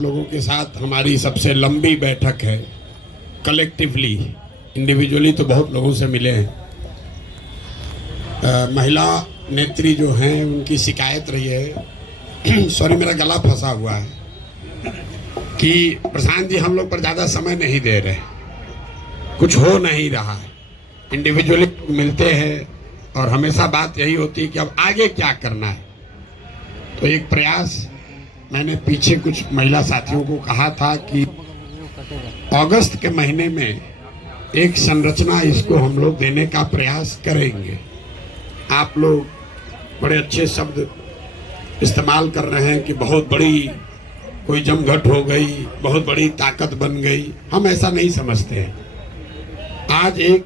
लोगों के साथ हमारी सबसे लंबी बैठक है। कलेक्टिवली, इंडिविजुअली तो बहुत लोगों से मिले हैं। महिला नेत्री जो हैं उनकी शिकायत रही है सॉरी मेरा गला फंसा हुआ है कि प्रशांत जी हम लोग पर ज़्यादा समय नहीं दे रहे, कुछ हो नहीं रहा है। इंडिविजुअली मिलते हैं और हमेशा बात यही होती है कि अब आगे क्या करना है। तो एक प्रयास मैंने पीछे कुछ महिला साथियों को कहा था कि अगस्त के महीने में एक संरचना इसको हम लोग देने का प्रयास करेंगे। आप लोग बड़े अच्छे शब्द इस्तेमाल कर रहे हैं कि बहुत बड़ी कोई जमघट हो गई, बहुत बड़ी ताकत बन गई। हम ऐसा नहीं समझते हैं। आज एक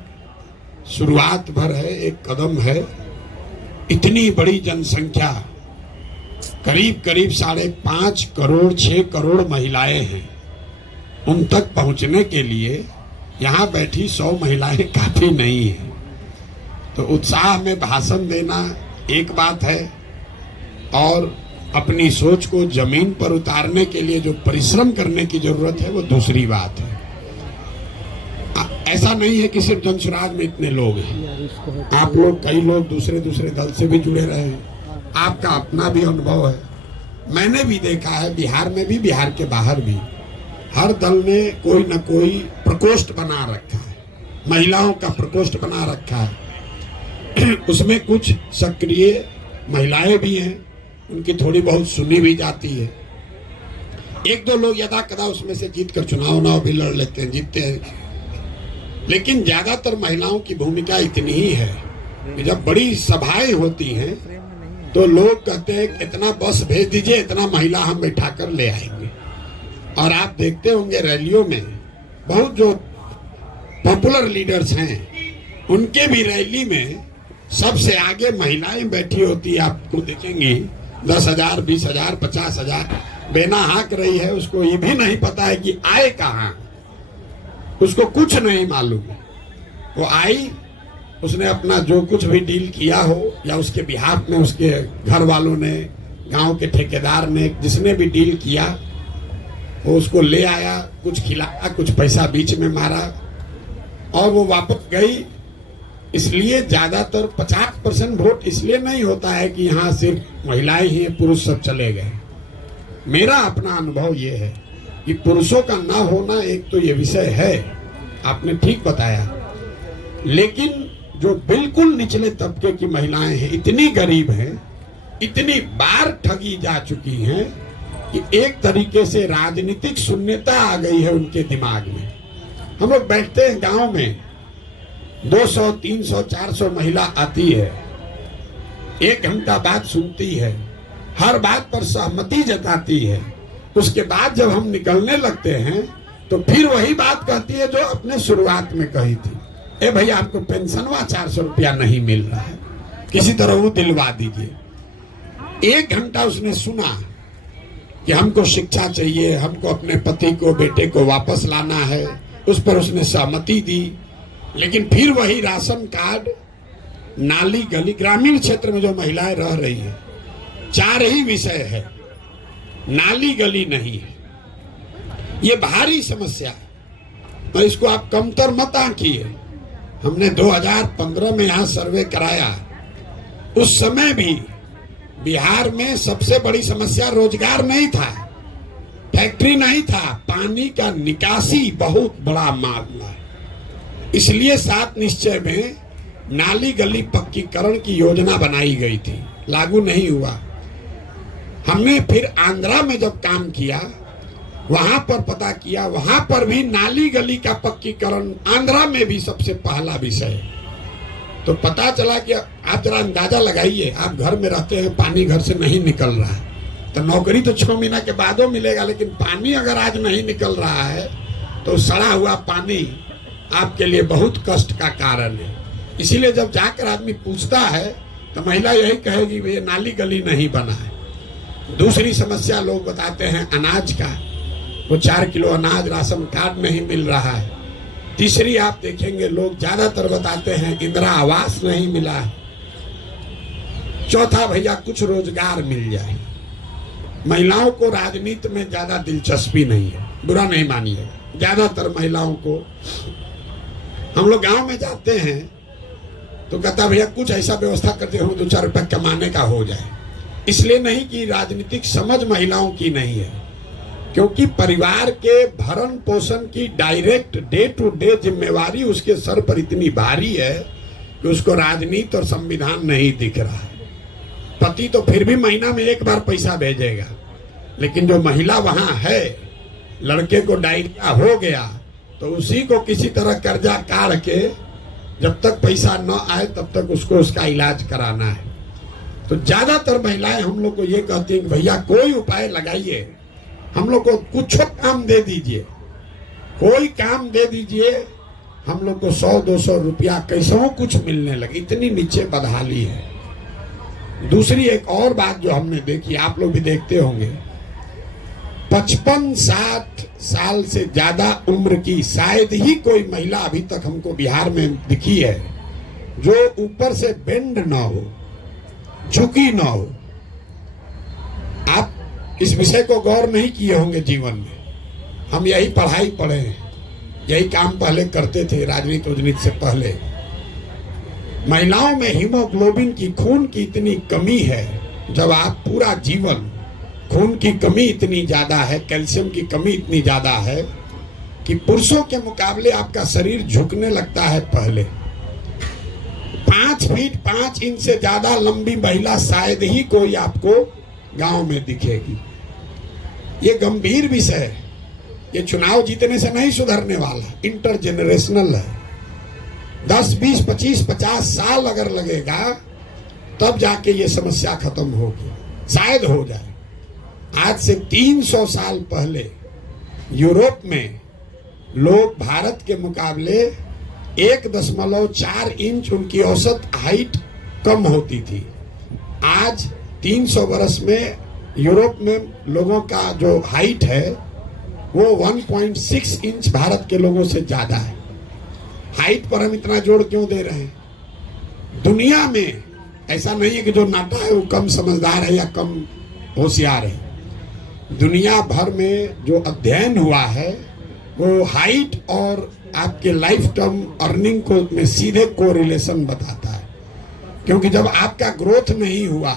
शुरुआत भर है, एक कदम है। इतनी बड़ी जनसंख्या, करीब करीब 5.5 करोड़ 6 करोड़ महिलाएं हैं। उन तक पहुंचने के लिए यहाँ बैठी 100 महिलाएं काफी नहीं है। तो उत्साह में भाषण देना एक बात है और अपनी सोच को जमीन पर उतारने के लिए जो परिश्रम करने की जरूरत है वो दूसरी बात है। ऐसा नहीं है कि सिर्फ जनसुराज में इतने लोग हैं। आप लोग, कई लोग दूसरे दल से भी जुड़े रहे हैं। आपका अपना भी अनुभव है, मैंने भी देखा है। बिहार में भी, बिहार के बाहर भी, हर दल ने कोई न कोई प्रकोष्ठ बना रखा है, महिलाओं का प्रकोष्ठ बना रखा है। उसमें कुछ सक्रिय महिलाएं भी हैं, उनकी थोड़ी बहुत सुनी भी जाती है। एक दो लोग यदा कदा उसमें से जीत कर चुनाव भी लड़ लेते हैं, जीतते हैं। लेकिन ज्यादातर महिलाओं की भूमिका इतनी ही है कि जब बड़ी सभाएं होती हैं तो लोग कहते हैं इतना बस भेज दीजिए, इतना महिला हम बैठा कर ले आएंगे। और आप देखते होंगे रैलियों में बहुत जो पॉपुलर लीडर्स हैं उनके भी रैली में सबसे आगे महिलाएं बैठी होती है। आपको देखेंगे 10,000 20,000 50,000 बेना हाँक रही है। उसको ये भी नहीं पता है कि आए कहाँ, उसको कुछ नहीं मालूम है। वो आई, उसने अपना जो कुछ भी डील किया हो या उसके बिहाफ में उसके घर वालों ने, गांव के ठेकेदार ने, जिसने भी डील किया वो उसको ले आया, कुछ खिलाया, कुछ पैसा बीच में मारा और वो वापस गई। इसलिए ज्यादातर 50% वोट इसलिए नहीं होता है कि यहाँ सिर्फ महिलाएं ही, पुरुष सब चले गए। मेरा अपना अनुभव ये है कि पुरुषों का ना होना एक तो ये विषय है, आपने ठीक बताया। लेकिन जो बिल्कुल निचले तबके की महिलाएं हैं, इतनी गरीब हैं, इतनी बार ठगी जा चुकी हैं कि एक तरीके से राजनीतिक शून्यता आ गई है उनके दिमाग में। हम लोग बैठते हैं गांव में, 200 300 400 महिला आती है, 1 घंटा बात सुनती है, हर बात पर सहमति जताती है। उसके बाद जब हम निकलने लगते हैं तो फिर वही बात कहती है जो अपने शुरुआत में कही थी, ए भैया आपको पेंशनवा 400 रुपया नहीं मिल रहा है, किसी तरह वो दिलवा दीजिए। 1 घंटा उसने सुना कि हमको शिक्षा चाहिए, हमको अपने पति को, बेटे को वापस लाना है, उस पर उसने सहमति दी। लेकिन फिर वही राशन कार्ड, नाली गली, ग्रामीण क्षेत्र में जो महिलाएं रह रही है, 4 ही विषय है, नाली गली नहीं है। ये भारी समस्या है। तो इसको आप कमतर मत आंकिए। हमने 2015 में यहाँ सर्वे कराया, उस समय भी बिहार में सबसे बड़ी समस्या रोजगार नहीं था, फैक्ट्री नहीं था, पानी का निकासी बहुत बड़ा मामला है। इसलिए 7 निश्चय में नाली गली पक्कीकरण की योजना बनाई गई थी, लागू नहीं हुआ। हमने फिर आंध्रा में जब काम किया, वहां पर पता किया, वहां पर भी नाली गली का पक्कीकरण आंध्रा में भी सबसे पहला विषय। तो पता चला कि आप जरा अंदाजा लगाइए, आप घर में रहते हैं, पानी घर से नहीं निकल रहा है, तो नौकरी तो 6 महीना के बाद मिलेगा, लेकिन पानी अगर आज नहीं निकल रहा है तो सड़ा हुआ पानी आपके लिए बहुत कष्ट का कारण है। इसीलिए जब जाकर आदमी पूछता है तो महिला यही कहेगी ये नाली गली नहीं बना है। दूसरी समस्या लोग बताते हैं अनाज का, वो 4 किलो अनाज राशन कार्ड नहीं मिल रहा है। तीसरी आप देखेंगे लोग ज्यादातर बताते हैं इंदिरा आवास नहीं मिला है। चौथा भैया कुछ रोजगार मिल जाए। महिलाओं को राजनीति में ज्यादा दिलचस्पी नहीं है, बुरा नहीं मानिएगा। ज्यादातर महिलाओं को, हम लोग गांव में जाते हैं तो कहता भैया कुछ ऐसा व्यवस्था करते हो 2-4 रुपए कमाने का हो जाए। इसलिए नहीं कि राजनीतिक समझ महिलाओं की नहीं है, क्योंकि परिवार के भरण पोषण की डायरेक्ट डे टू डे जिम्मेवारी उसके सर पर इतनी भारी है कि उसको राजनीति और संविधान नहीं दिख रहा है। पति तो फिर भी महीना में 1 बार पैसा भेजेगा, लेकिन जो महिला वहां है, लड़के को डायरिया हो गया तो उसी को किसी तरह कर्जा काढ़ के जब तक पैसा न आए तब तक उसको उसका इलाज कराना है। तो ज्यादातर महिलाएं हम लोग को ये कहती हैं कि भैया कोई उपाय लगाइए, हम लोग को कुछ काम दे दीजिए, कोई काम दे दीजिए, हम लोग को 100-200 रुपया कैसों कुछ मिलने लगे। इतनी नीचे बदहाली है। दूसरी एक और बात जो हमने देखी, आप लोग भी देखते होंगे, 55-60 साल से ज्यादा उम्र की शायद ही कोई महिला अभी तक हमको बिहार में दिखी है जो ऊपर से बेंड ना हो, झुकी ना हो। आप इस विषय को गौर नहीं किए होंगे जीवन में। हम यही पढ़ाई पढ़े हैं, यही काम पहले करते थे राजनीति से पहले। महिलाओं में हीमोग्लोबिन की, खून की इतनी कमी है, जब आप पूरा जीवन खून की कमी इतनी ज्यादा है, कैल्शियम की कमी इतनी ज्यादा है कि पुरुषों के मुकाबले आपका शरीर झुकने लगता है। पहले 5 फीट 5 इंच से ज्यादा लंबी महिला शायद ही कोई आपको गांव में दिखेगी। ये गंभीर विषय है, ये चुनाव जीतने से नहीं सुधरने वाला, इंटरजेनरेशनल है। 10, 20, 25, 50 साल अगर लगेगा तब जाके ये समस्या खत्म होगी, शायद हो जाए। आज से 300 साल पहले यूरोप में लोग भारत के मुकाबले 1.4 इंच उनकी औसत हाइट कम होती थी। आज 300 वर्ष में यूरोप में लोगों का जो हाइट है वो 1.6 इंच भारत के लोगों से ज्यादा है। हाइट पर हम इतना जोर क्यों दे रहे हैं? दुनिया में ऐसा नहीं है कि जो नाटा है वो कम समझदार है या कम होशियार है। दुनिया भर में जो अध्ययन हुआ है वो हाइट और आपके लाइफ टर्म अर्निंग को में सीधे कोरिलेशन बताता है। क्योंकि जब आपका ग्रोथ नहीं हुआ,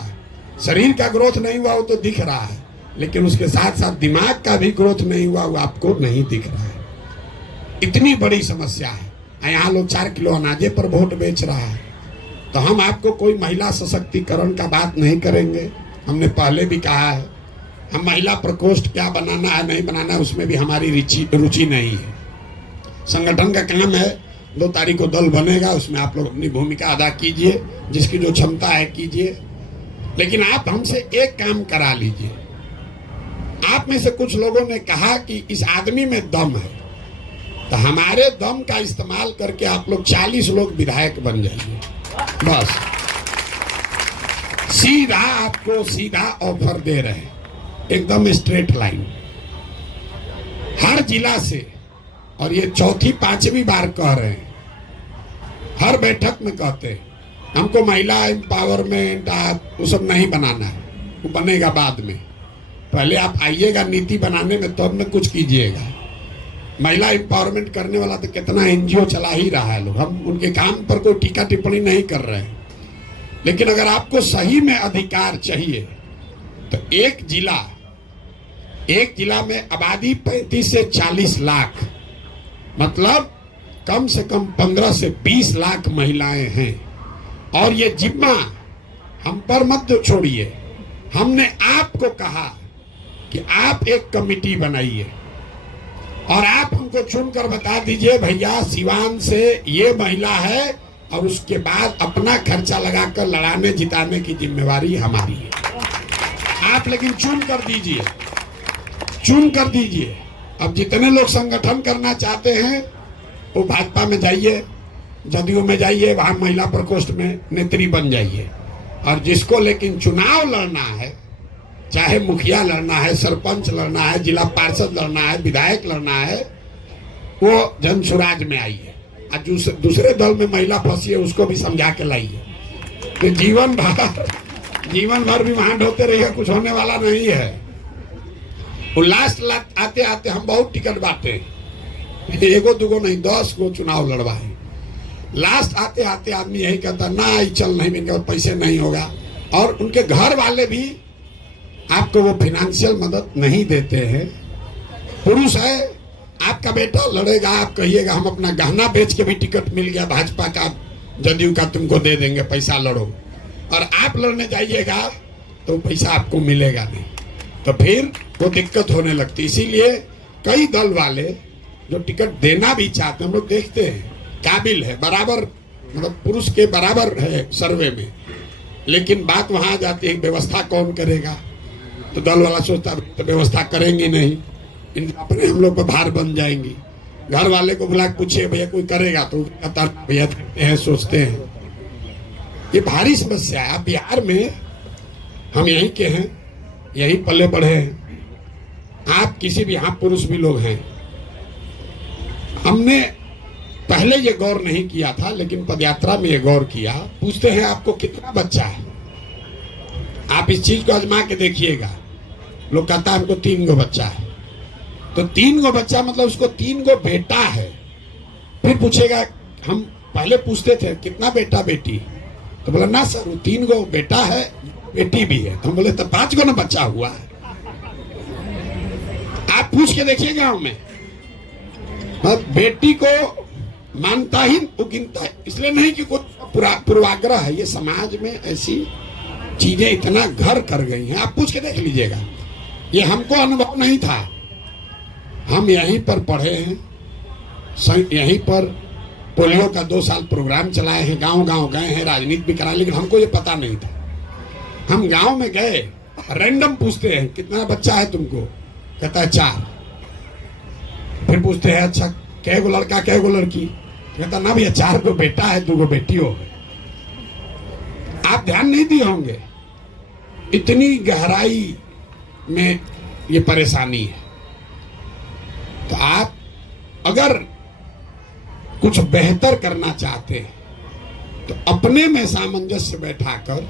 शरीर का ग्रोथ नहीं हुआ, वो तो दिख रहा है, लेकिन उसके साथ साथ दिमाग का भी ग्रोथ नहीं हुआ, वो आपको नहीं दिख रहा है। इतनी बड़ी समस्या है। यहाँ लोग 4 किलो अनाजे पर वोट बेच रहा है। तो हम आपको कोई महिला सशक्तिकरण का बात नहीं करेंगे। हमने पहले भी कहा है, हम महिला प्रकोष्ठ क्या बनाना है नहीं बनाना है उसमें भी हमारी रुचि नहीं है। संगठन का काम है, 2 तारीख को दल बनेगा, उसमें आप लोग अपनी भूमिका अदा कीजिए, जिसकी जो क्षमता है कीजिए। लेकिन आप हमसे एक काम करा लीजिए। आप में से कुछ लोगों ने कहा कि इस आदमी में दम है, तो हमारे दम का इस्तेमाल करके आप लोग 40 लोग विधायक बन जाइए। बस सीधा आपको सीधा ऑफर दे रहे हैं, एकदम स्ट्रेट लाइन, हर जिला से। और ये 4-5वीं बार कह रहे हैं, हर बैठक में कहते हैं हमको महिला एम्पावरमेंट वो सब नहीं बनाना है, वो बनेगा बाद में। पहले आप आइएगा नीति बनाने में, तब में कुछ कीजिएगा। महिला एम्पावरमेंट करने वाला तो कितना एनजीओ चला ही रहा है लोग, हम उनके काम पर कोई टीका टिप्पणी नहीं कर रहे हैं। लेकिन अगर आपको सही में अधिकार चाहिए तो एक जिला में आबादी 35 से 40 लाख, मतलब कम से कम 15 से 20 लाख महिलाएं हैं। और ये जिम्मा हम पर मत छोड़िए। हमने आपको कहा कि आप एक कमेटी बनाइए और आप हमको चुनकर बता दीजिए भैया सिवान से ये महिला है, और उसके बाद अपना खर्चा लगाकर लड़ाने जिताने की जिम्मेवारी हमारी है। आप लेकिन चुन कर दीजिए। अब जितने लोग संगठन करना चाहते हैं वो भाजपा में जाइए, जदयू में जाइए, वहां महिला प्रकोष्ठ में नेत्री बन जाइए। और जिसको लेकिन चुनाव लड़ना है, चाहे मुखिया लड़ना है, सरपंच लड़ना है, जिला पार्षद लड़ना है, विधायक लड़ना है, वो जन सुराज में आइए। और दूसरे दल में महिला फंसी है उसको भी समझा के लाइए। तो जीवन भर भी वहां ढोते रहिए, कुछ होने वाला नहीं है। वो लास्ट आते आते हम बहुत टिकट बांटे, एगो दुगो नहीं 10 गो चुनाव लड़वाए। लास्ट आते आते आदमी यही कहता ना चल नहीं मिलेगा और पैसे नहीं होगा, और उनके घर वाले भी आपको वो फाइनेंशियल मदद नहीं देते हैं। पुरुष है, आपका बेटा लड़ेगा, आप कहिएगा हम अपना गहना बेच के भी टिकट मिल गया भाजपा का जदयू का तुमको दे देंगे, पैसा लड़ो, और आप लड़ने जाइएगा तो पैसा आपको मिलेगा नहीं, तो फिर वो दिक्कत होने लगती। इसीलिए कई दल वाले जो टिकट देना भी चाहते हैं, हम लोग देखते हैं काबिल है, बराबर मतलब पुरुष के बराबर है सर्वे में, लेकिन बात वहां आ जाती है व्यवस्था कौन करेगा, तो दल वाला सोचता है तो व्यवस्था करेंगे नहीं, इन अपने हम लोग पर भार बन जाएंगी। घर वाले को बुला के पूछे भैया कोई करेगा, तो कहता भैया देखते हैं सोचते हैं। ये भारी समस्या है। बिहार में हम यहीं के हैं, यहीं पले बढ़े हैं, आप किसी भी, यहाँ पुरुष भी लोग हैं। हमने पहले ये गौर नहीं किया था, लेकिन पदयात्रा में ये गौर किया। पूछते हैं आपको कितना बच्चा है, आप इस चीज को आजमा के देखिएगा। लोग कहता है हमको 3 गो बच्चा है, तो 3 गो बच्चा मतलब उसको 3 गो बेटा है। फिर पूछेगा, हम पहले पूछते थे कितना बेटा बेटी, तो बोला ना सर वो 3 गो बेटा है बेटी भी है। तो हम बोले तो 5 गो ना बच्चा हुआ है। आप पूछ के देखिए गांव में, बेटी को मानता ही वो गिनता है, इसलिए नहीं कि कोई पूर्वाग्रह है, ये समाज में ऐसी चीजें इतना घर कर गई हैं। आप पूछ के देख लीजिएगा, ये हमको अनुभव नहीं था, हम यहीं पर पढ़े हैं, यहीं पर पोलियो का 2 साल प्रोग्राम चलाए हैं, गांव गांव गए हैं, राजनीति भी कराए, लेकिन हमको ये पता नहीं था। हम गांव में गए, रैंडम पूछते हैं कितना बच्चा है तुमको, कहता है 4। फिर पूछते हैं अच्छा कै गो लड़का कै गो लड़की, कहता ना भैया 4 गो बेटा है 2 गो बेटी हो। आप ध्यान नहीं दिए होंगे, इतनी गहराई में ये परेशानी है। तो आप अगर कुछ बेहतर करना चाहते हैं तो अपने में सामंजस्य बैठाकर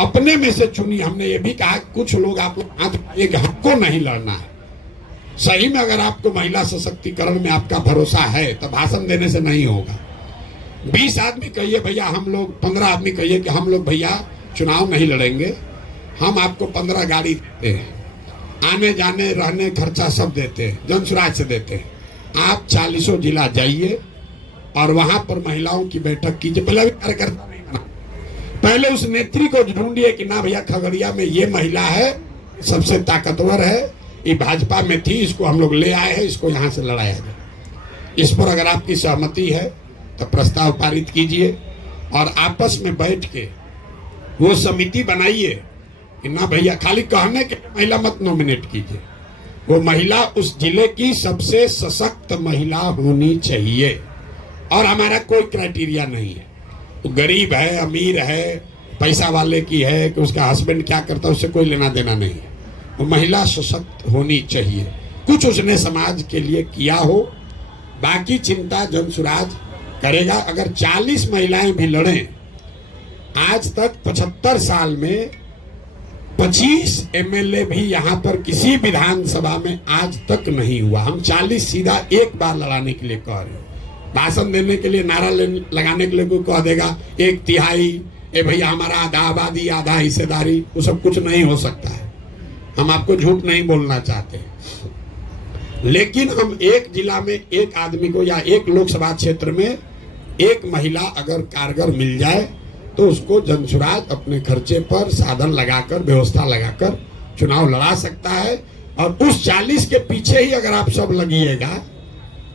अपने में से चुनिए। हमने ये भी कहा कुछ लोग आप लोग हाथ पाइएगा, हमको नहीं लड़ना है। सही में अगर आपको महिला सशक्तिकरण में आपका भरोसा है तो भाषण देने से नहीं होगा। 20 आदमी कहिए भैया हम लोग, 15 आदमी कहिए कि हम लोग भैया चुनाव नहीं लड़ेंगे, हम आपको 15 गाड़ी देते हैं, आने जाने रहने खर्चा सब देते हैं, जनसुराज से देते हैं। आप 40 जिला जाइए और वहां पर महिलाओं की बैठक कीजिए। पहले भी कार्यकर्ता नहीं बना, पहले उस नेत्री को ढूंढिए कि ना भैया खगड़िया में ये महिला है, सबसे ताकतवर है, ये भाजपा में थी, इसको हम लोग ले आए हैं, इसको यहाँ से लड़ाया जाए। इस पर अगर आपकी सहमति है तो प्रस्ताव पारित कीजिए और आपस में बैठ के वो समिति बनाइए कि ना भैया खाली कहने के महिला मत नॉमिनेट कीजिए, वो महिला उस जिले की सबसे सशक्त महिला होनी चाहिए। और हमारा कोई क्राइटेरिया नहीं है, वो गरीब है अमीर है पैसा वाले की है कि उसका हस्बैंड क्या करता है, उससे कोई लेना देना नहीं है। वो महिला सशक्त होनी चाहिए, कुछ उसने समाज के लिए किया हो, बाकी चिंता जनसुराज करेगा। अगर 40 महिलाएं भी लड़ें, आज तक 75 साल में 25 एमएलए भी यहाँ पर किसी विधानसभा में आज तक नहीं हुआ। हम 40 सीधा एक बार लड़ाने के लिए कह रहे हैं। भाषण देने के लिए, नारा लगाने के लिए कोई कह देगा 1/3, ए भैया हमारा आधा आबादी आधा हिस्सेदारी, वो सब कुछ नहीं हो सकता है। हम आपको झूठ नहीं बोलना चाहते, लेकिन हम एक जिला में एक आदमी को या एक लोकसभा क्षेत्र में एक महिला अगर कारगर मिल जाए तो उसको जनसुराज अपने खर्चे पर साधन लगाकर, व्यवस्था लगाकर चुनाव लड़ा सकता है। और उस 40 के पीछे ही अगर आप सब लगिएगा,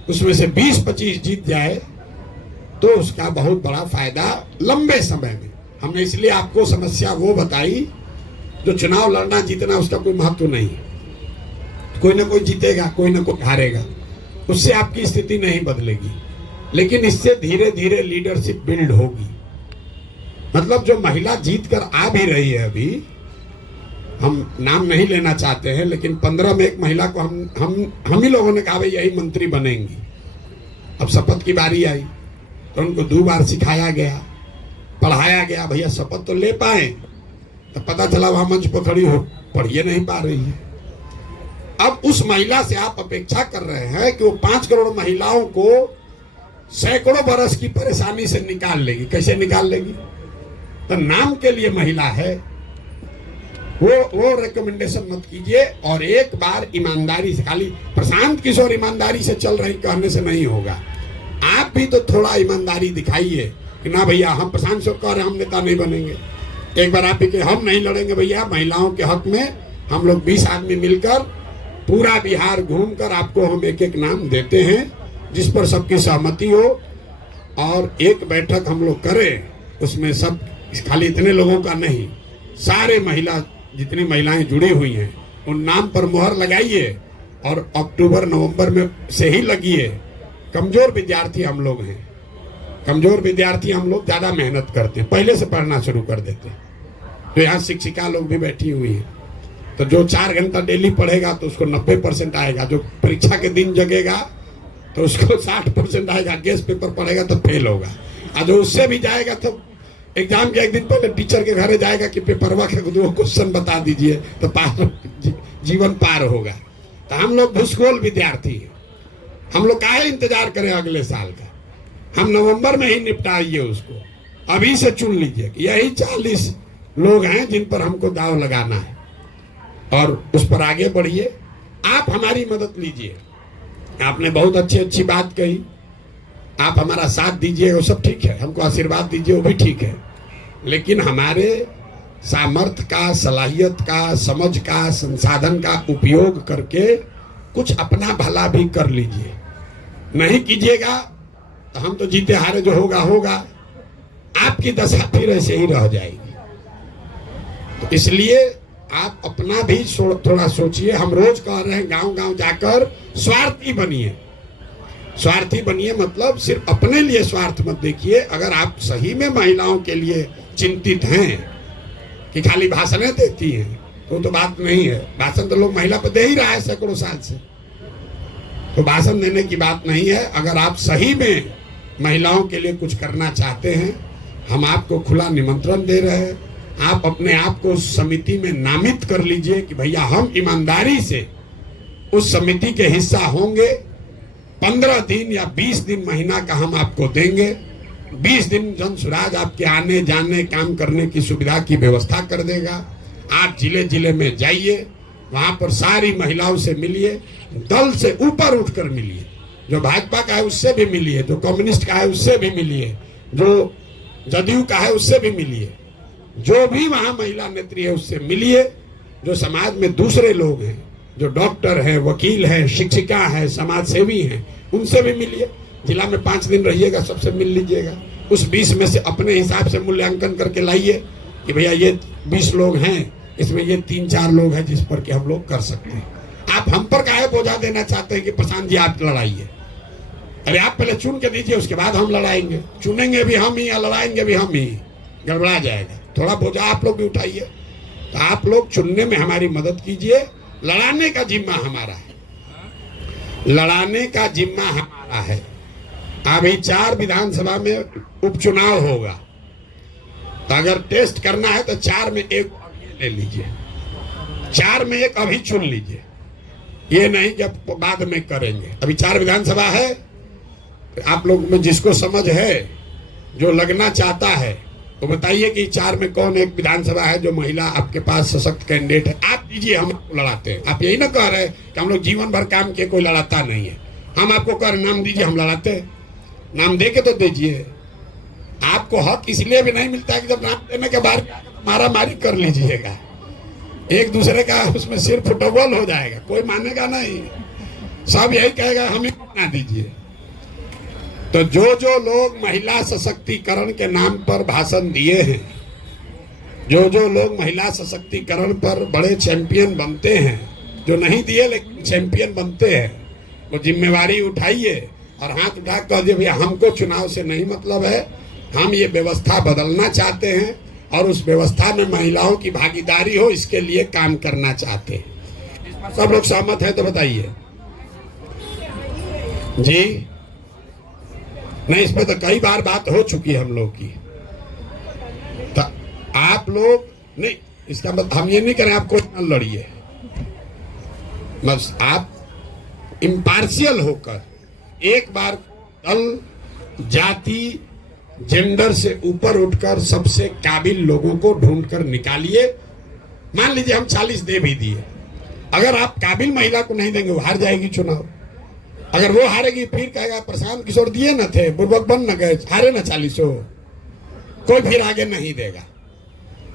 उसमें से 20-25 जीत जाए तो उसका बहुत बड़ा फायदा लंबे समय में। हमने इसलिए आपको समस्या वो बताई, जो चुनाव लड़ना जीतना उसका कोई महत्व नहीं है, कोई ना कोई जीतेगा कोई ना कोई हारेगा, उससे आपकी स्थिति नहीं बदलेगी, लेकिन इससे धीरे धीरे लीडरशिप बिल्ड होगी। मतलब जो महिला जीत कर आ भी रही है, अभी हम नाम नहीं लेना चाहते हैं, लेकिन 15 में एक महिला को हम ही लोगों ने कहा भाई यही मंत्री बनेंगी। अब शपथ की बारी आई तो उनको 2 बार सिखाया गया, पढ़ाया गया, भैया शपथ तो ले पाए, तो पता चला वहां मंच पर खड़ी हो पढ़िए नहीं पा रही है। अब उस महिला से आप अपेक्षा कर रहे हैं कि वो 5 करोड़ महिलाओं को सैकड़ों बरस की परेशानी से निकाल लेगी। कैसे निकाल लेगी? तो नाम के लिए महिला है, वो रिकमेंडेशन मत कीजिए। और एक बार ईमानदारी से, खाली प्रशांत किशोर ईमानदारी से चल रही कहने से नहीं होगा, आप भी तो थोड़ा ईमानदारी दिखाइए कि ना भैया हम प्रशांत किशोर कह रहे हम नेता नहीं बनेंगे। एक बार आप भी कि हम नहीं लड़ेंगे भैया, महिलाओं के हक में हम लोग 20 आदमी मिलकर पूरा बिहार घूमकर आपको हम एक एक नाम देते हैं जिस पर सबकी सहमति हो, और एक बैठक हम लोग करें, उसमें सब खाली इतने लोगों का नहीं, सारे महिला जितनी महिलाएं जुड़ी हुई हैं उन नाम पर मुहर लगाइए और अक्टूबर नवंबर में से ही लगिए। कमजोर विद्यार्थी हम लोग हैं, कमजोर विद्यार्थी हम लोग ज्यादा मेहनत करते हैं, पहले से पढ़ना शुरू कर देते हैं। तो यहाँ शिक्षिका लोग भी बैठी हुई हैं, तो जो 4 घंटा डेली पढ़ेगा तो उसको 90% आएगा, जो परीक्षा के दिन जगेगा तो उसको 60% आएगा, गेस्ट पेपर पढ़ेगा तो फेल होगा, और जो उससे भी जाएगा तो एग्जाम के एक दिन पहले टीचर के घर जाएगा कि पेपरवा के 2 क्वेश्चन बता दीजिए तो पार, जीवन पार होगा। तो हम लोग भूसगोल विद्यार्थी हैं, हम लोग काहे इंतजार करें अगले साल का, हम नवंबर में ही निपटाइए उसको, अभी से चुन लीजिए कि यही 40 लोग हैं जिन पर हमको दाव लगाना है और उस पर आगे बढ़िए। आप हमारी मदद लीजिए, आपने बहुत अच्छी बात कही, आप हमारा साथ दीजिए वो सब ठीक है, हमको आशीर्वाद दीजिए वो भी ठीक है, लेकिन हमारे सामर्थ्य का, सलाहियत का, समझ का, संसाधन का उपयोग करके कुछ अपना भला भी कर लीजिए। नहीं कीजिएगा तो हम तो जीते हारे जो होगा होगा, आपकी दशा फिर ऐसे ही रह जाएगी। तो इसलिए आप अपना भी थोड़ा सोचिए। हम रोज कह रहे हैं गांव गांव जाकर स्वार्थी बनिए, स्वार्थी बनिए मतलब सिर्फ अपने लिए स्वार्थ मत देखिए। अगर आप सही में महिलाओं के लिए चिंतित हैं कि खाली भाषणें देती हैं तो बात नहीं है, भाषण तो लोग महिला पर दे ही रहा है सैकड़ों साल से, तो भाषण देने की बात नहीं है। अगर आप सही में महिलाओं के लिए कुछ करना चाहते हैं, हम आपको खुला निमंत्रण दे रहे हैं। आप अपने आप को उस समिति में नामित कर लीजिए कि भैया हम ईमानदारी से उस समिति के हिस्सा होंगे। 15 दिन या 20 दिन महीना का हम आपको देंगे। 20 दिन जन सुराज आपके आने जाने काम करने की सुविधा की व्यवस्था कर देगा। आप जिले जिले में जाइए, वहां पर सारी महिलाओं से मिलिए, दल से ऊपर उठकर मिलिए, जो भाजपा का है उससे भी मिलिए, जो कम्युनिस्ट का है उससे भी मिलिए, जो जदयू का है उससे भी मिलिए, जो भी वहां महिला नेत्री है उससे मिलिए, जो समाज में दूसरे लोग हैं, जो डॉक्टर है, वकील है, शिक्षिका है, समाज सेवी हैं, उनसे भी मिलिए। जिला में 5 दिन रहिएगा, सबसे मिल लीजिएगा। उस 20 में से अपने हिसाब से मूल्यांकन करके लाइए कि भैया ये 20 लोग हैं, इसमें ये 3-4 लोग हैं जिस पर कि हम लोग कर सकते हैं। आप हम पर काहे बोझा देना चाहते हैं कि प्रशांत जी आप लड़ाइए? अरे आप पहले चुन के दीजिए, उसके बाद हम लड़ाएंगे। चुनेंगे भी हम ही या लड़ाएंगे भी हम ही, गड़बड़ा जाएगा। थोड़ा बोझा आप लोग भी उठाइए। तो आप लोग चुनने में हमारी मदद कीजिए। लड़ाने का जिम्मा हमारा है, लड़ाने का जिम्मा हमारा है। अभी 4 विधानसभा में उपचुनाव होगा, तो अगर टेस्ट करना है तो 4 में 1 ले लीजिए, 4 में 1 अभी चुन लीजिए। ये नहीं कि बाद में करेंगे। अभी 4 विधानसभा है, आप लोग में जिसको समझ है, जो लगना चाहता है, तो बताइए कि 4 में कौन एक विधानसभा है जो महिला आपके पास सशक्त कैंडिडेट है। आप दीजिए, हम आपको लड़ाते हैं। आप यही ना कह रहे कि हम लोग जीवन भर काम किए, कोई लड़ाता नहीं है। हम आपको कह रहे नाम दीजिए, हम लड़ाते हैं। नाम दे के तो दीजिए। आपको हक इसलिए भी नहीं मिलता है कि जब नाम देने के बाद मारा मारी कर लीजिएगा, एक दूसरे का उसमें सिर फुटबॉल हो जाएगा, कोई मानेगा नहीं, सब यही कहेगा हमें ना दीजिए। तो जो लोग महिला सशक्तिकरण के नाम पर भाषण दिए हैं, जो लोग महिला सशक्तिकरण पर बड़े चैंपियन बनते हैं, जो नहीं दिए लेकिन चैंपियन बनते हैं, वो जिम्मेवारी उठाइए और हाथ उठा कर दिए भैया हमको चुनाव से नहीं मतलब है, हम ये व्यवस्था बदलना चाहते हैं और उस व्यवस्था में महिलाओं की भागीदारी हो, इसके लिए काम करना चाहते हैं। सब लोग सहमत हैं तो बताइए जी। नहीं, इस पर तो कई बार बात हो चुकी है हम लोग की। तो आप लोग नहीं, इसका मतलब हम ये नहीं करें आपको न लड़िए, बस आप इम्पार्शियल होकर एक बार दल, जाति, जेंडर से ऊपर उठकर सबसे काबिल लोगों को ढूंढकर निकालिए। मान लीजिए हम 40 दे भी दिए, अगर आप काबिल महिला को नहीं देंगे वो हार जाएगी चुनाव। अगर वो हारेगी फिर कहेगा प्रशांत किशोर दिए न थे, बुर्बक बन न गए, हारे न 40, कोई फिर आगे नहीं देगा।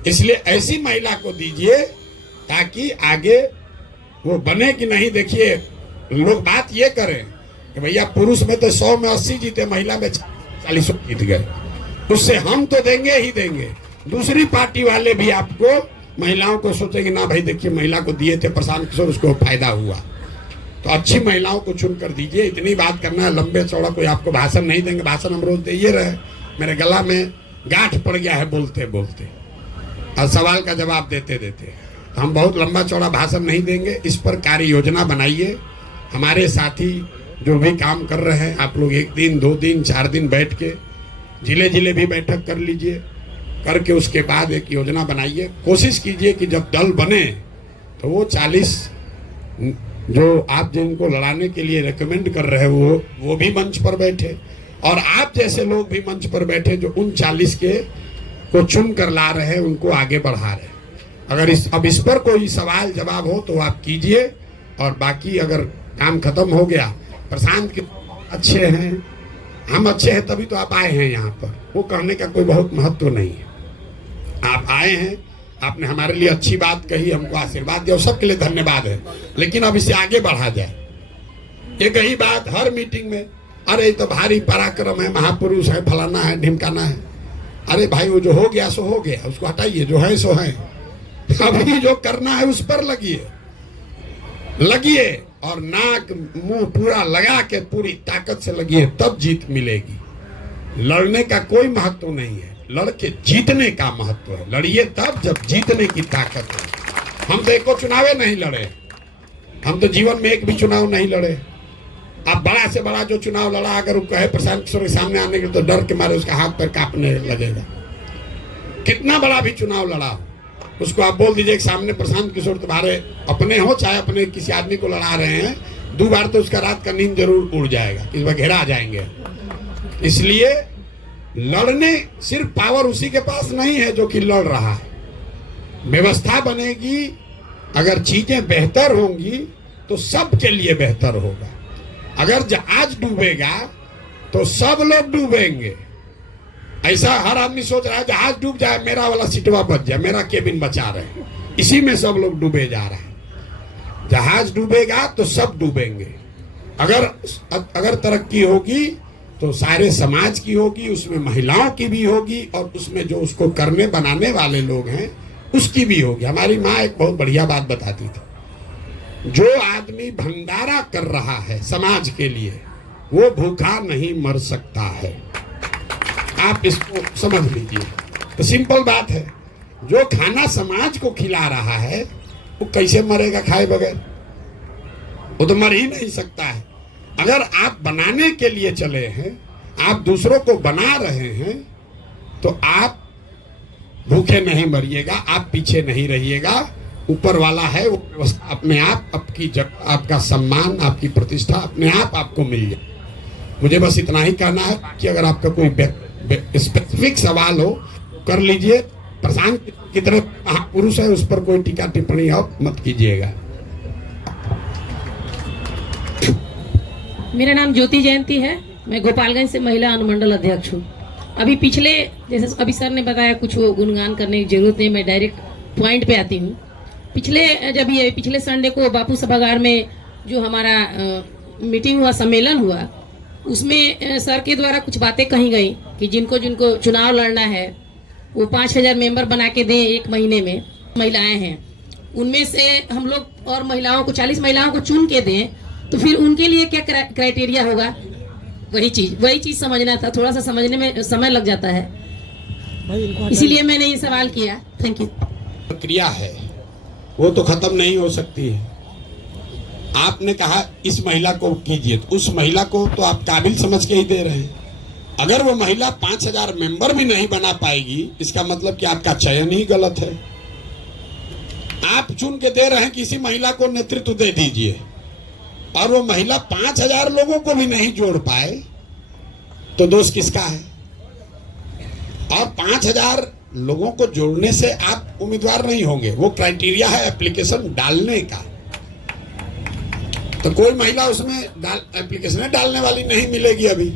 इसलिए ऐसी महिला को दीजिए ताकि आगे वो बने कि नहीं। देखिए लोग बात ये करें कि भैया पुरुष में तो 100 में 80 जीते, महिला में 40 जीत गए, उससे हम तो देंगे ही देंगे। दूसरी पार्टी वाले भी आपको महिलाओं को सोचेंगे ना भाई देखिए महिला को दिए थे प्रशांत किशोर, उसको फायदा हुआ। तो अच्छी महिलाओं को चुन कर दीजिए। इतनी बात करना है, लंबे चौड़ा कोई आपको भाषण नहीं देंगे। भाषण हम रोज दे ही रहे, मेरे गला में गांठ पड़ गया है बोलते बोलते और सवाल का जवाब देते देते। हम बहुत लंबा चौड़ा भाषण नहीं देंगे। इस पर कार्य योजना बनाइए। हमारे साथी जो भी काम कर रहे हैं, आप लोग 1 दिन 2 दिन 4 दिन बैठ के जिले जिले भी बैठक कर लीजिए, करके उसके बाद एक योजना बनाइए। कोशिश कीजिए कि जब दल बने तो वो 40 जो आप जिनको लड़ाने के लिए रेकमेंड कर रहे हो वो भी मंच पर बैठे, और आप जैसे लोग भी मंच पर बैठे जो उन 40 के को चुन कर ला रहे हैं, उनको आगे बढ़ा रहे हैं। अगर इस पर कोई सवाल जवाब हो तो आप कीजिए, और बाकी अगर काम खत्म हो गया, प्रशांत के अच्छे हैं, हम अच्छे हैं तभी तो आप आए हैं यहाँ पर, वो कहने का कोई बहुत महत्व नहीं है। आप आए हैं, आपने हमारे लिए अच्छी बात कही, हमको आशीर्वाद दिया, सबके लिए धन्यवाद है। लेकिन अब इसे आगे बढ़ा जाए। ये कही बात हर मीटिंग में, अरे तो भारी पराक्रम है, महापुरुष है, फलाना है, ढिमकाना है। अरे भाई वो जो हो गया सो हो गया, उसको हटाइए, जो है सो है। अभी जो करना है उस पर लगिए और नाक मुंह पूरा लगा के पूरी ताकत से लगिए, तब जीत मिलेगी। लड़ने का कोई महत्व नहीं है, लड़के जीतने का महत्व है। लड़िए तब जब जीतने की ताकत है। हम तो एको चुनाव नहीं लड़े, हम तो जीवन में एक भी चुनाव नहीं लड़े। अब बड़ा से बड़ा जो चुनाव लड़ा, अगर वो कहे प्रशांत किशोर के सामने आने के तो डर के मारे उसका हाथ पैर कांपने लगेगा। कितना बड़ा भी चुनाव लड़ा, उसको आप बोल दीजिए कि सामने प्रशांत किशोर तुम्हारे अपने हो चाहे अपने किसी आदमी को लड़ा रहे हैं, 2 बार तो उसका रात का नींद जरूर उड़ जाएगा, इस बार घेरा जाएंगे। इसलिए लड़ने सिर्फ पावर उसी के पास नहीं है जो कि लड़ रहा है। व्यवस्था बनेगी, अगर चीजें बेहतर होंगी तो सबके लिए बेहतर होगा। अगर जहाज डूबेगा तो सब लोग डूबेंगे। ऐसा हर आदमी सोच रहा है जहाज डूब जाए, मेरा वाला सीटवा बच जाए, मेरा केबिन बचा रहे, इसी में सब लोग डूबे जा रहे हैं। जहाज डूबेगा तो सब डूबेंगे। अगर तरक्की होगी तो सारे समाज की होगी, उसमें महिलाओं की भी होगी, और उसमें जो उसको करने बनाने वाले लोग हैं उसकी भी होगी। हमारी माँ एक बहुत बढ़िया बात बताती थी, जो आदमी भंडारा कर रहा है समाज के लिए वो भूखा नहीं मर सकता है। आप इसको समझ लीजिए। तो सिंपल बात है, जो खाना समाज को खिला रहा है वो कैसे मरेगा खाए बगैर? वो तो मर ही नहीं सकता है। अगर आप बनाने के लिए चले हैं, आप दूसरों को बना रहे हैं, तो आप भूखे नहीं मरिएगा, आप पीछे नहीं रहिएगा। ऊपर वाला है वो व्यवस्था अपने आप, आपकी जगह, आपका सम्मान, आपकी प्रतिष्ठा अपने आप आपको मिल जाए। मुझे बस इतना ही कहना है कि अगर आपका कोई स्पेसिफिक सवाल हो कर लीजिए। प्रशांत की तरफ महापुरुष है, उस पर कोई टीका टिप्पणी आप मत कीजिएगा। मेरा नाम ज्योति जयंती है, मैं गोपालगंज से महिला अनुमंडल अध्यक्ष हूँ। अभी पिछले, जैसे अभी सर ने बताया, कुछ वो गुणगान करने की जरूरत नहीं, मैं डायरेक्ट पॉइंट पे आती हूँ। पिछले संडे को बापू सभागार में जो हमारा मीटिंग हुआ, सम्मेलन हुआ, उसमें सर के द्वारा कुछ बातें कही गई कि जिनको जिनको चुनाव लड़ना है वो 5000 मेंबर बना के दें 1 महीने में। महिलाएं हैं, उनमें से हम लोग और महिलाओं को 40 महिलाओं को चुन के दें, तो फिर उनके लिए क्या क्राइटेरिया होगा? वही चीज समझना था। थोड़ा सा समझने में समय लग जाता है, इसीलिए मैंने ये सवाल किया। Thank you. प्रक्रिया है वो तो खत्म नहीं हो सकती है। आपने कहा इस महिला को कीजिए, तो उस महिला को तो आप काबिल समझ के ही दे रहे हैं। अगर वो महिला 5000 मेंबर भी नहीं बना पाएगी, इसका मतलब कि आपका चयन ही गलत है। आप चुन के दे रहे हैं किसी महिला को नेतृत्व दे दीजिए, और वो महिला 5,000 लोगों को भी नहीं जोड़ पाए, तो दोष किसका है? और 5,000 लोगों को जोड़ने से आप उम्मीदवार नहीं होंगे, वो क्राइटेरिया है एप्लीकेशन डालने का। तो कोई महिला उसमें एप्लीकेशन डालने वाली नहीं मिलेगी अभी।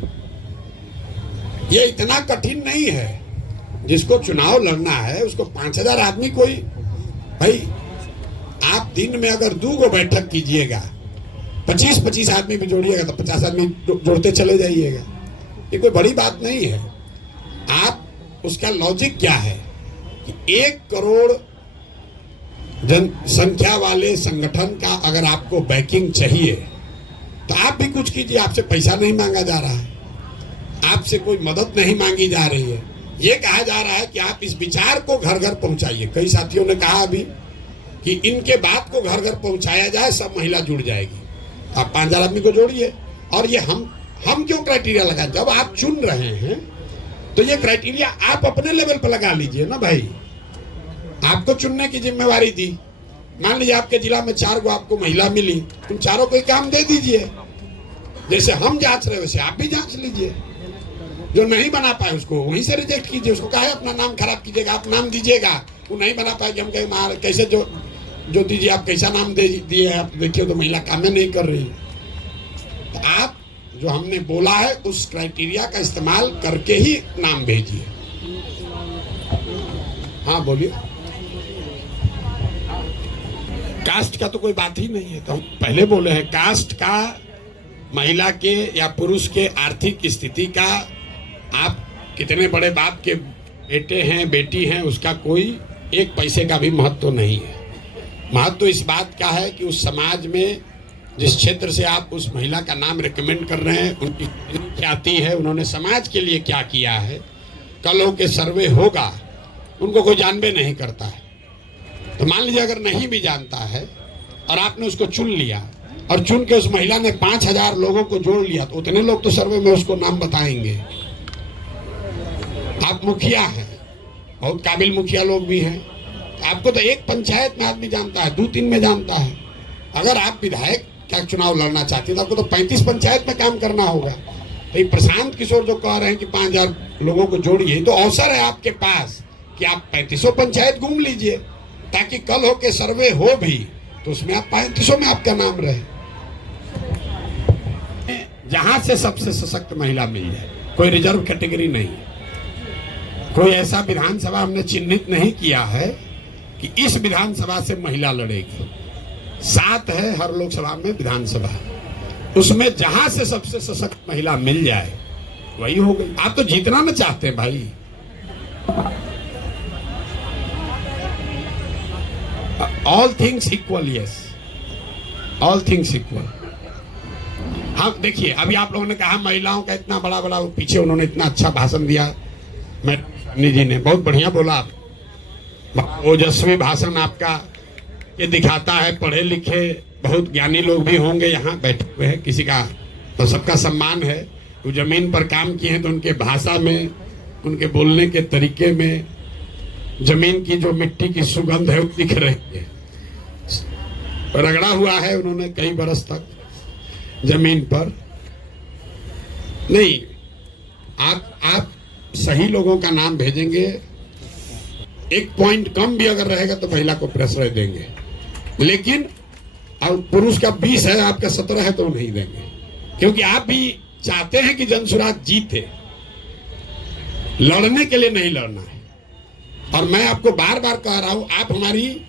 ये इतना कठिन नहीं है, जिसको चुनाव लड़ना है उसको 5,000 आदमी कोई, भाई आप दिन में अगर 2 गो बैठक कीजिएगा, 25-25 आदमी भी जोड़िएगा तो 50 आदमी जोड़ते चले जाइएगा। ये कोई बड़ी बात नहीं है। आप उसका लॉजिक क्या है कि 1 करोड़ जनसंख्या वाले संगठन का अगर आपको बैकिंग चाहिए तो आप भी कुछ कीजिए। आपसे पैसा नहीं मांगा जा रहा है, आपसे कोई मदद नहीं मांगी जा रही है। ये कहा जा रहा है कि आप इस विचार को घर घर पहुंचाइए। कई साथियों ने कहा अभी कि इनके बात को घर घर पहुंचाया जाए, सब महिला जुड़ जाएगी। आप 5,000 आदमी को जोड़िए। और ये हम क्यों क्राइटेरिया लगाए? जब आप चुन रहे हैं तो ये क्राइटेरिया आप अपने लेवल पर लगा लीजिए ना भाई। आपको चुनने की जिम्मेवारी दी, मान लीजिए आपके जिला में 4 गो आपको महिला मिली, तुम चारों को काम दे दीजिए। जैसे हम जांच रहे वैसे आप भी जांच लीजिए। जो नहीं बना पाए उसको वहीं से रिजेक्ट कीजिए। उसको कहा है अपना नाम खराब कीजिएगा, आप नाम दीजिएगा, वो नहीं बना पाएगी, हम कहें कैसे जो दीजिए, आप कैसा नाम दे दिए, आप देखिए तो महिला काम में नहीं कर रही। तो आप जो हमने बोला है उस क्राइटेरिया का इस्तेमाल करके ही नाम भेजिए। हाँ बोलिए। कास्ट का तो कोई बात ही नहीं है, तो हम पहले बोले हैं कास्ट का, महिला के या पुरुष के आर्थिक स्थिति का, आप कितने बड़े बाप के बेटे हैं बेटी हैं, उसका कोई 1 पैसे का भी महत्व नहीं है। महत्व इस बात का है कि उस समाज में जिस क्षेत्र से आप उस महिला का नाम रिकमेंड कर रहे हैं, उनकी ख्याति है, उन्होंने समाज के लिए क्या किया है। कल हो के सर्वे होगा, उनको कोई जानबे नहीं करता है। तो मान लीजिए अगर नहीं भी जानता है और आपने उसको चुन लिया और चुन के उस महिला ने 5,000 लोगों को जोड़ लिया, तो उतने लोग तो सर्वे में उसको नाम बताएंगे। आप मुखिया हैं, बहुत काबिल मुखिया लोग भी हैं, आपको तो 1 पंचायत में आदमी जानता है, 2-3 में जानता है। अगर आप विधायक का चुनाव लड़ना चाहते हैं तो आपको तो 35 पंचायत में काम करना होगा। तो ये प्रशांत किशोर जो कह रहे हैं कि 5,000 लोगों को जोड़िए, तो अवसर है आपके पास कि आप 3500 पंचायत घूम लीजिए, ताकि कल हो के सर्वे हो भी तो उसमें आप 3500 में आपका नाम रहे। जहां से सबसे सशक्त महिला मिल जाए, कोई रिजर्व कैटेगरी नहीं, कोई ऐसा विधानसभा हमने चिन्हित नहीं किया है कि इस विधानसभा से महिला लड़ेगी। 7 है हर लोकसभा में विधानसभा, उसमें जहां से सबसे सशक्त महिला मिल जाए वही हो गई। आप तो जीतना ना चाहते हैं भाई। All things equal, yes, all things equal. हाँ देखिए, अभी आप लोगों ने कहा महिलाओं का इतना बड़ा बड़ा, पीछे उन्होंने इतना अच्छा भाषण दिया, मैडम जी ने बहुत बढ़िया बोला। आप ओजस्वी भाषण आपका ये दिखाता है पढ़े लिखे बहुत ज्ञानी लोग भी होंगे यहाँ बैठे हुए हैं, किसी का तो सबका सम्मान है। वो जमीन पर काम किए हैं तो उनके भाषा में, उनके बोलने के तरीके में जमीन की जो मिट्टी की सुगंध है वो दिख रही है। रगड़ा हुआ है उन्होंने कई बरस तक जमीन पर। नहीं, आप सही लोगों का नाम भेजेंगे, 1 पॉइंट कम भी अगर रहेगा तो महिला को प्रश्रय देंगे, लेकिन अब पुरुष का 20 है, आपका 17 है तो नहीं देंगे, क्योंकि आप भी चाहते हैं कि जनसुराज जीते। लड़ने के लिए नहीं लड़ना है। और मैं आपको बार बार कह रहा हूं, आप हमारी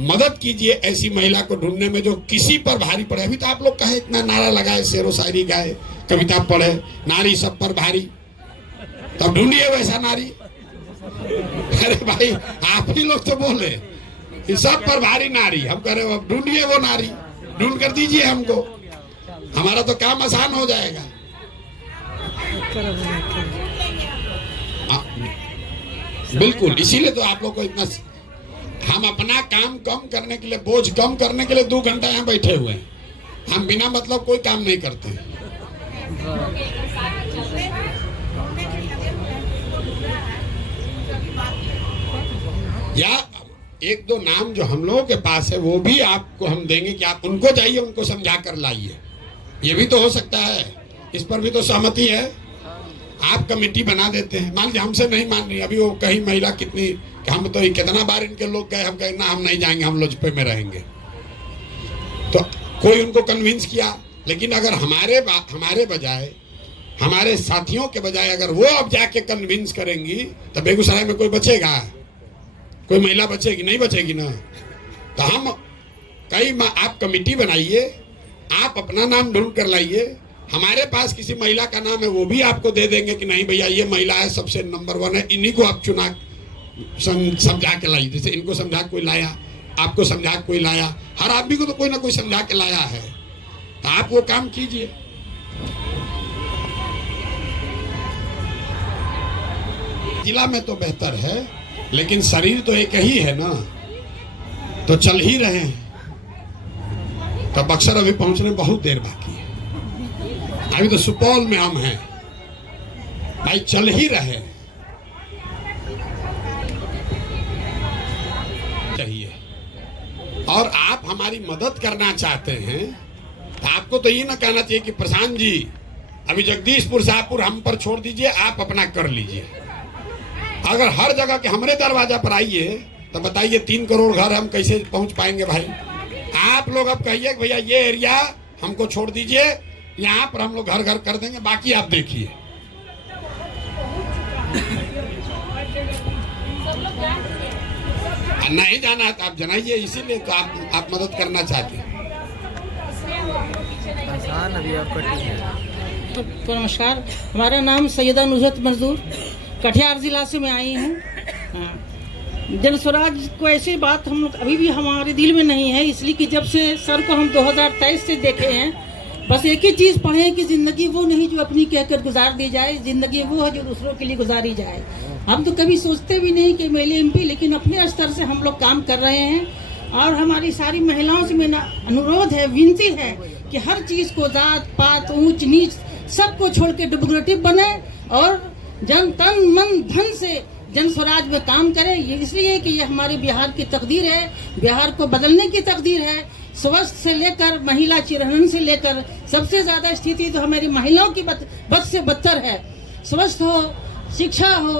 मदद कीजिए ऐसी महिला को ढूंढने में जो किसी पर भारी पड़े। अभी तो आप लोग कहे इतना नारा लगाए, शेरो शायरी गाए, कविता पढ़े, नारी सब पर भारी, तब ढूंढिए वैसा नारी। अरे भाई आप ही लोग तो बोले कि सब पर भारी नारी, हम कह रहे हो अब ढूंढिए वो नारी, ढूंढ कर दीजिए हमको, हमारा तो काम आसान हो जाएगा। बिल्कुल, इसीलिए तो आप लोग को इतना, हम अपना काम कम करने के लिए, बोझ कम करने के लिए 2 घंटा यहाँ बैठे हुए हैं। हम बिना मतलब कोई काम नहीं करते। या एक दो नाम जो हम लोगों के पास है वो भी आपको हम देंगे कि आप उनको जाइए, उनको समझा कर लाइए। ये भी तो हो सकता है, इस पर भी तो सहमति है। आप कमेटी बना देते हैं, मान लीजिए हमसे नहीं मान रही, अभी वो कहीं महिला कितनी, हम तो कितना बार इनके लोग गए, हम कहे ना हम नहीं जाएंगे, हम लोजपे में रहेंगे, तो कोई उनको कन्विंस किया। लेकिन अगर हमारे बजाय, हमारे साथियों के बजाय अगर वो अब जाके कन्विंस करेंगी तो बेगूसराय में कोई बचेगा? कोई महिला बचेगी? नहीं बचेगी ना। तो हम आप कमेटी बनाइए, आप अपना नाम ढूंढ कर लाइए, हमारे पास किसी महिला का नाम है वो भी आपको दे देंगे कि नहीं भैया ये महिला है, सबसे नंबर 1 है, इन्हीं को आप चुना समझा के लाइए। जैसे इनको समझा कोई लाया, आपको समझा कोई लाया, हर आदमी को तो कोई ना कोई समझा के लाया है, तो आप वो काम कीजिए। जिला में तो बेहतर है, लेकिन शरीर तो एक ही है ना, तो चल ही रहे हैं। तो बक्सर अभी पहुंचने में बहुत देर बाकी है, अभी तो सुपौल में हम हैं भाई, चल ही रहे चाहिए। और आप हमारी मदद करना चाहते हैं तो आपको तो ये ना कहना चाहिए कि प्रशांत जी अभी जगदीशपुर शाहपुर हम पर छोड़ दीजिए, आप अपना कर लीजिए। अगर हर जगह के हमारे दरवाजा पर आइए तो बताइए 3 करोड़ घर हम कैसे पहुंच पाएंगे भाई? आप लोग अब कहिए भैया ये एरिया हमको छोड़ दीजिए, यहाँ पर हम लोग घर घर कर देंगे, बाकी आप देखिए। नहीं जाना है तो आप जनाइए, इसीलिए तो आप मदद करना चाहते हैं। तो नमस्कार, हमारा नाम सैयदा नुसरत मजदूर, कटिहार जिला से मैं आई हूँ। जन स्वराज को ऐसी बात हम लोग अभी भी हमारे दिल में नहीं है, इसलिए कि जब से सर को हम 2023 से देखे हैं, बस एक ही चीज़ पढ़े कि ज़िंदगी वो नहीं जो अपनी कहकर गुजार दी जाए, ज़िंदगी वो है जो दूसरों के लिए गुजारी जाए। हम तो कभी सोचते भी नहीं कि मेले एमपी, लेकिन अपने स्तर से हम लोग काम कर रहे हैं। और हमारी सारी महिलाओं से मेरा अनुरोध है, विनती है कि हर चीज़ को, जात पात ऊंच नीच सबको छोड़ के डेमोक्रेटिक बने और जन तन मन धन से जन स्वराज में काम करें। ये इसलिए कि ये हमारे बिहार की तकदीर है, बिहार को बदलने की तकदीर है। स्वास्थ्य से लेकर महिला चिरहरण से लेकर सबसे ज़्यादा स्थिति तो हमारी महिलाओं की बद से बदतर है। स्वास्थ्य हो, शिक्षा हो,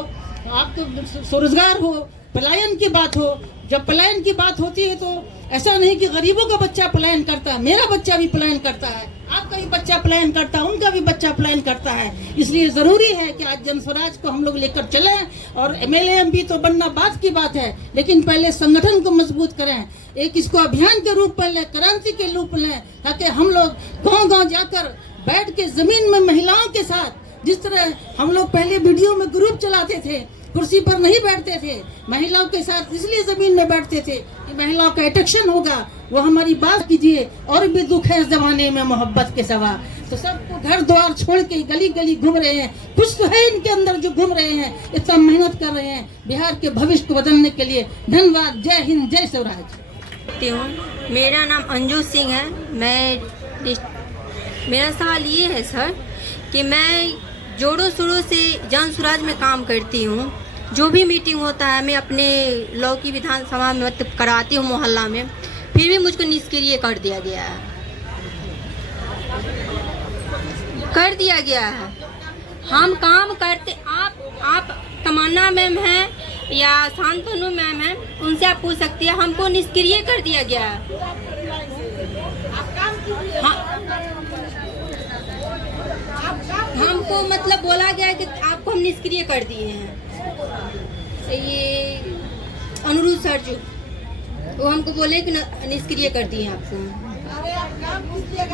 आपको स्वरोजगार हो, पलायन की बात हो। जब पलायन की बात होती है तो ऐसा नहीं कि गरीबों का बच्चा पलायन करता है, मेरा बच्चा भी पलायन करता है, आपका भी बच्चा पलायन करता है, उनका भी बच्चा पलायन करता है। इसलिए ज़रूरी है कि आज जन स्वराज को हम लोग लेकर चलें। और एमएलए एमपी तो बनना बात की बात है, लेकिन पहले संगठन को मजबूत करें, एक इसको अभियान के रूप में लें, क्रांति के रूप में लें, ताकि हम लोग गाँव-गाँव जाकर बैठ के ज़मीन में महिलाओं के साथ, जिस तरह हम लोग पहले वीडियो में ग्रुप चलाते थे, कुर्सी पर नहीं बैठते थे, महिलाओं के साथ इसलिए जमीन में बैठते थे कि महिलाओं का अट्रैक्शन होगा, वो हमारी बात कीजिए। और भी दुख है इस जमाने में मोहब्बत के सिवा, तो सबको घर द्वार छोड़ के गली गली घूम रहे हैं। कुछ तो है इनके अंदर जो घूम रहे हैं, इतना मेहनत कर रहे हैं बिहार के भविष्य को बदलने के लिए। धन्यवाद। जय हिंद, जय स्वराज। मेरा नाम अंजू सिंह है। मेरा सवाल ये है सर कि मैं जोड़ों शोरों से जन स्वराज में काम करती हूँ। जो भी मीटिंग होता है मैं अपने लौकी विधानसभा में मतलब कराती हूँ मोहल्ला में, फिर भी मुझको निष्क्रिय कर दिया गया है। हम काम करते, आप तमन्ना मैम हैं या शांतनु मैम हैं, उनसे आप पूछ सकती है, हमको निष्क्रिय कर दिया गया है। हमको मतलब बोला गया कि आपको हम निष्क्रिय कर दिए हैं। ये अनुरुद्ध सर जो वो हमको बोले कि निष्क्रिय कर दिए आपको।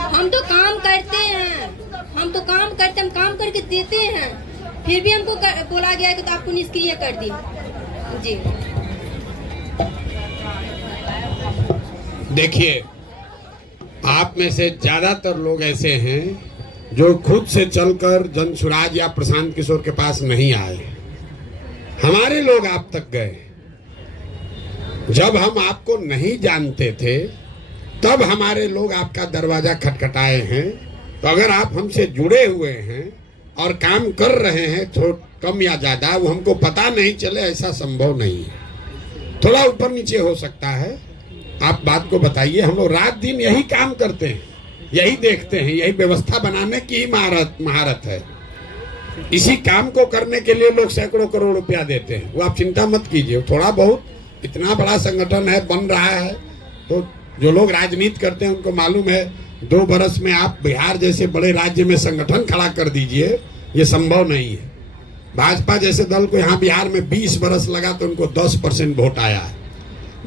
हम तो काम करते हैं, हम काम करके देते हैं, फिर भी हमको बोला गया कि तो आपको निष्क्रिय कर दिए। जी देखिए, आप में से ज्यादातर लोग ऐसे हैं जो खुद से चलकर जन स्वराज या प्रशांत किशोर के पास नहीं आए। हमारे लोग आप तक गए। जब हम आपको नहीं जानते थे तब हमारे लोग आपका दरवाजा खटखटाए हैं। तो अगर आप हमसे जुड़े हुए हैं और काम कर रहे हैं, थोड़ा कम या ज्यादा, वो हमको पता नहीं चले, ऐसा संभव नहीं है। थोड़ा ऊपर नीचे हो सकता है, आप बात को बताइए। हम लोग रात दिन यही काम करते हैं, यही देखते हैं, यही व्यवस्था बनाने की महारत है। इसी काम को करने के लिए लोग सैकड़ों करोड़ रुपया देते हैं, वो आप चिंता मत कीजिए। थोड़ा बहुत, इतना बड़ा संगठन है, बन रहा है, तो जो लोग राजनीति करते हैं उनको मालूम है 2 बरस में आप बिहार जैसे बड़े राज्य में संगठन खड़ा कर दीजिए, ये संभव नहीं है। भाजपा जैसे दल को यहाँ बिहार में 20 बरस लगा तो उनको 10% वोट आया है।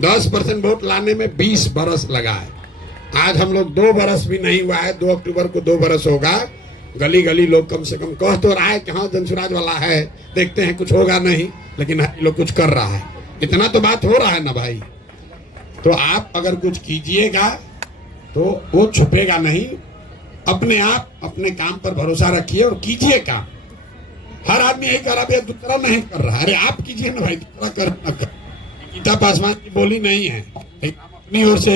10% वोट लाने में 20 बरस लगा है। आज हम लोग 2 बरस भी नहीं हुआ है, 2 अक्टूबर को 2 बरस होगा। गली गली लोग कम से कम कह तो रहा है कि हाँ जनसुराज वाला है, देखते हैं कुछ होगा नहीं, लेकिन लोग कुछ कर रहा है। इतना तो बात हो रहा है ना भाई। तो आप अगर कुछ कीजिएगा तो वो छुपेगा नहीं। अपने आप अपने काम पर भरोसा रखिए और कीजिए काम। हर आदमी यही कर रहा है, दूसरा नहीं कर रहा। अरे आप कीजिए ना भाई, दूसरा कर ना कर। गीता पासवान की बोली नहीं है, अपनी ओर से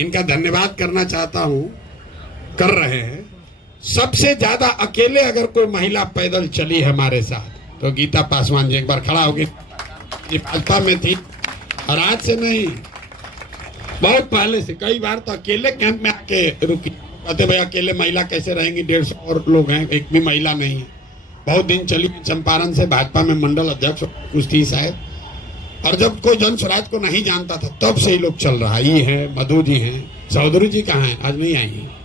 इनका धन्यवाद करना चाहता हूँ, कर रहे हैं। सबसे ज्यादा अकेले अगर कोई महिला पैदल चली है हमारे साथ तो गीता पासवान जी। एक बार खड़ा होगी, भाजपा में थी और आज से नहीं, बहुत पहले से। कई बार तो अकेले कैंप में आके रुकी, कहते भाई अकेले महिला कैसे रहेंगी, 150 और लोग हैं, एक भी महिला नहीं है। बहुत दिन चली चंपारण से, भाजपा में मंडल अध्यक्ष कुछ थी शायद। और जब कोई जन स्वराज को नहीं जानता था तब से ही लोग चल रहा है। ये है मधु जी हैं, चौधरी जी कहाँ हैं, आज नहीं आई हैं।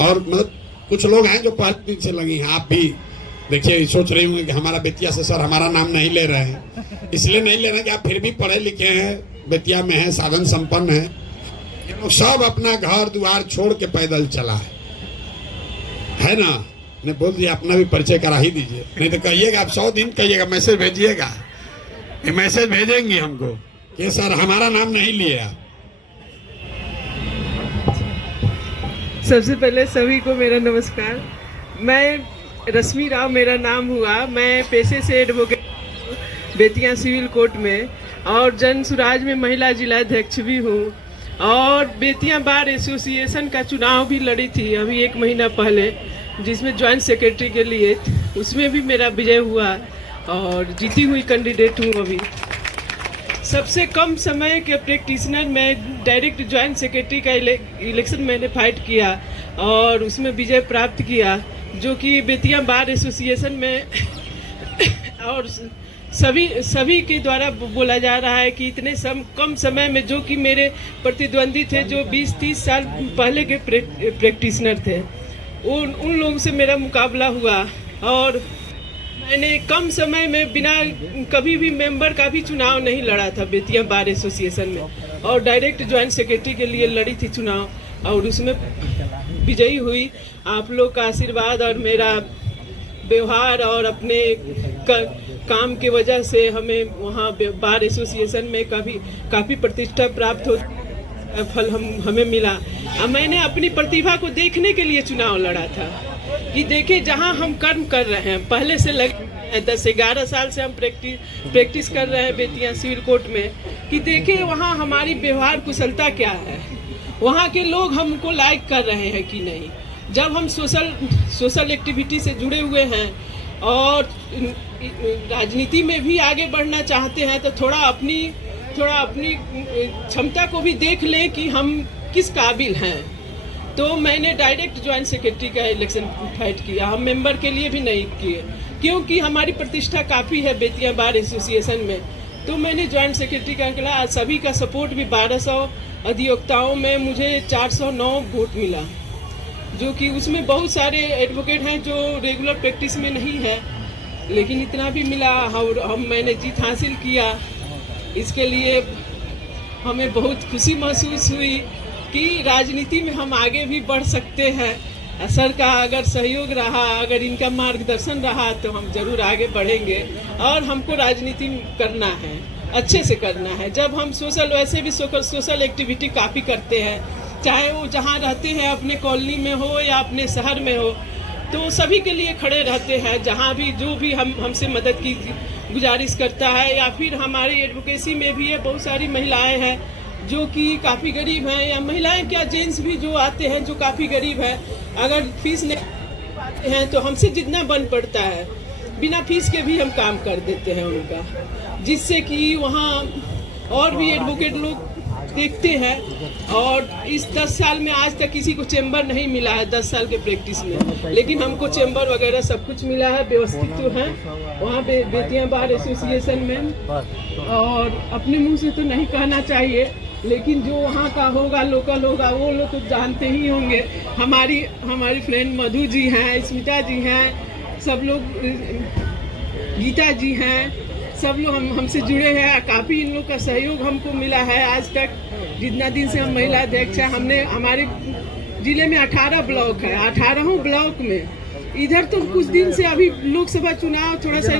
और मतलब कुछ लोग हैं जो पहले दिन से लगी हैं। आप भी देखिए, सोच रही होंगे कि हमारा बेतिया से सर हमारा नाम नहीं ले रहे हैं। इसलिए नहीं ले रहे कि आप फिर भी पढ़े लिखे हैं, बेतिया में हैं, साधन संपन्न हैं। ये लोग सब अपना घर द्वार छोड़ के पैदल चला है ना। ने बोल दिया अपना भी परिचय करा ही दीजिए, नहीं तो कहिएगा आप 100 दिन कहिएगा, मैसेज भेजिएगा, ये मैसेज भेजेंगे हमको कि सर हमारा नाम नहीं लिए आप। सबसे पहले सभी को मेरा नमस्कार। मैं रश्मि राव मेरा नाम हुआ। मैं पेशे से एडवोकेट, बेतिया सिविल कोर्ट में, और जन सुराज में महिला जिला अध्यक्ष भी हूँ। और बेतिया बार एसोसिएशन का चुनाव भी लड़ी थी अभी 1 महीना पहले, जिसमें ज्वाइंट सेक्रेटरी के लिए, उसमें भी मेरा विजय हुआ और जीती हुई कैंडिडेट हूँ अभी। सबसे कम समय के प्रैक्टिशनर में डायरेक्ट ज्वाइंट सेक्रेटरी का इलेक्शन मैंने फाइट किया और उसमें विजय प्राप्त किया, जो कि बेतिया बार एसोसिएशन में और सभी के द्वारा बोला जा रहा है कि इतने कम समय में, जो कि मेरे प्रतिद्वंदी थे जो 20-30 साल पहले के प्रैक्टिशनर थे, उन लोगों से मेरा मुकाबला हुआ। और मैंने कम समय में बिना कभी भी मेंबर का भी चुनाव नहीं लड़ा था बेतिया बार एसोसिएशन में, और डायरेक्ट ज्वाइंट सेक्रेटरी के लिए लड़ी थी चुनाव और उसमें विजयी हुई। आप लोग का आशीर्वाद और मेरा व्यवहार और अपने काम की वजह से हमें वहाँ बार एसोसिएशन में काफ़ी प्रतिष्ठा प्राप्त हो फल हमें मिला। अब मैंने अपनी प्रतिभा को देखने के लिए चुनाव लड़ा था कि देखे जहां हम कर्म कर रहे हैं, पहले से लगे 10-11 साल से हम प्रैक्टिस कर रहे हैं बेतिया सिविल कोर्ट में, कि देखे वहां हमारी व्यवहार कुशलता क्या है, वहां के लोग हमको लाइक कर रहे हैं कि नहीं। जब हम सोशल एक्टिविटी से जुड़े हुए हैं और राजनीति में भी आगे बढ़ना चाहते हैं तो थोड़ा अपनी क्षमता को भी देख लें कि हम किस काबिल हैं। तो मैंने डायरेक्ट ज्वाइंट सेक्रेटरी का इलेक्शन फाइट किया, हम मेंबर के लिए भी नहीं किए, क्योंकि हमारी प्रतिष्ठा काफ़ी है बेतिया बार एसोसिएशन में। तो मैंने ज्वाइंट सेक्रेटरी का निकला। सभी का सपोर्ट भी 1200 अधिवक्ताओं में मुझे 409 वोट मिला, जो कि उसमें बहुत सारे एडवोकेट हैं जो रेगुलर प्रैक्टिस में नहीं है, लेकिन इतना भी मिला और मैंने जीत हासिल किया। इसके लिए हमें बहुत खुशी महसूस हुई कि राजनीति में हम आगे भी बढ़ सकते हैं। सर का अगर सहयोग रहा, अगर इनका मार्गदर्शन रहा तो हम जरूर आगे बढ़ेंगे। और हमको राजनीति करना है, अच्छे से करना है। जब हम वैसे भी सोशल एक्टिविटी काफ़ी करते हैं, चाहे वो जहाँ रहते हैं, अपने कॉलोनी में हो या अपने शहर में हो, तो सभी के लिए खड़े रहते हैं। जहाँ भी जो भी हमसे मदद की गुजारिश करता है, या फिर हमारी एडवोकेसी में भी है, बहुत सारी महिलाएं हैं जो कि काफ़ी गरीब हैं, या महिलाएं क्या जेंट्स भी जो आते हैं जो काफ़ी गरीब हैं, अगर फीस नहीं पाते हैं तो हमसे जितना बन पड़ता है बिना फीस के भी हम काम कर देते हैं उनका, जिससे कि वहाँ और भी एडवोकेट लोग देखते हैं। और इस 10 साल में आज तक किसी को चेंबर नहीं मिला है 10 साल के प्रैक्टिस में, लेकिन हमको चेंबर वगैरह सब कुछ मिला है, व्यवस्थित तो है वहाँ पे बेतिया बार एसोसिएशन में। और अपने मुंह से तो नहीं कहना चाहिए, लेकिन जो वहाँ का होगा, लोकल होगा, वो लोग तो जानते ही होंगे। हमारी फ्रेंड मधु जी हैं, स्मिता जी हैं, सब लोग, गीता जी हैं, सब लोग हमसे जुड़े हैं। काफ़ी इन लोग का सहयोग हमको मिला है आज तक, जितना दिन से हम महिला अध्यक्ष हैं। हमने हमारे जिले में 18 ब्लॉक है, 18 ब्लॉक में इधर तो कुछ दिन से अभी लोकसभा चुनाव थोड़ा सा